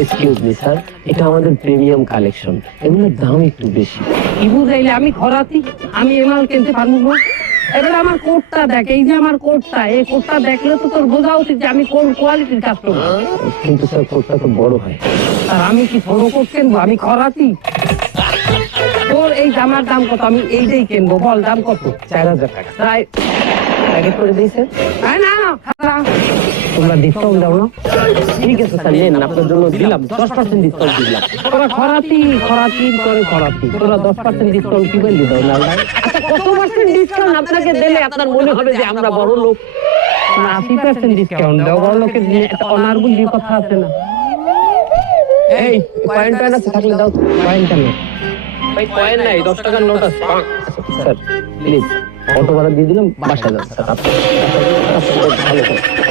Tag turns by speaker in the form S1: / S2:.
S1: Excuse me sir এটা আমাদের premium collection এগুলোর দাম একটু বেশি।
S2: কি বুঝাইলে আমি খরাতি আমি এ মাল কিনতে পারব না। এবার আমার কোটটা দেখ এই যে আমার কোটটা এই কোটটা দেখলে তো তোর বোঝা উচিত যে আমি কোন কোয়ালিটির কাস্টমার
S1: কিন্তু স্যার কোটটা তো বড় হয়।
S2: আর আমি কি ছোট কোট কিনবো? আমি খরাতি? তোর এই জামার দাম কত? আমি এইটাই কিনবো। বল দাম কত?
S1: চার হাজার টাকা।
S2: প্রায়
S1: প্যাকেট করে দিয়েছেন
S2: আয় না খারাপ
S1: তোমরা ডিসকাউন্ট দাও না? ঠিক আছে, স্যার, নেন, আপনার জন্য দিলাম। দশ পার্সেন্ট ডিসকাউন্ট দিলাম।
S2: তোরা খরাতি খরাতি করে খরাতি।
S1: তোরা দশ পার্সেন্ট ডিসকাউন্ট কি বললি দাও, লাল
S2: আচ্ছা কত পার্সেন্ট ডিসকাউন্ট আপনাকে দিলে আপনার মনে হবে যে আমরা বড় লোক? আশি পার্সেন্ট ডিসকাউন্ট দাও, বড় লোকের অনারগুল যে কথা আছে না।
S1: এই কয়েন টয়েন থাকলে দাও।
S2: পয়েন্টটা নেই
S1: ভাই কয়েন নাই, দশ টাকার নোট আছে। স্যার প্লিজ অটো ভাড়া দিয়ে দিলাম স্যার, আপনি ভালো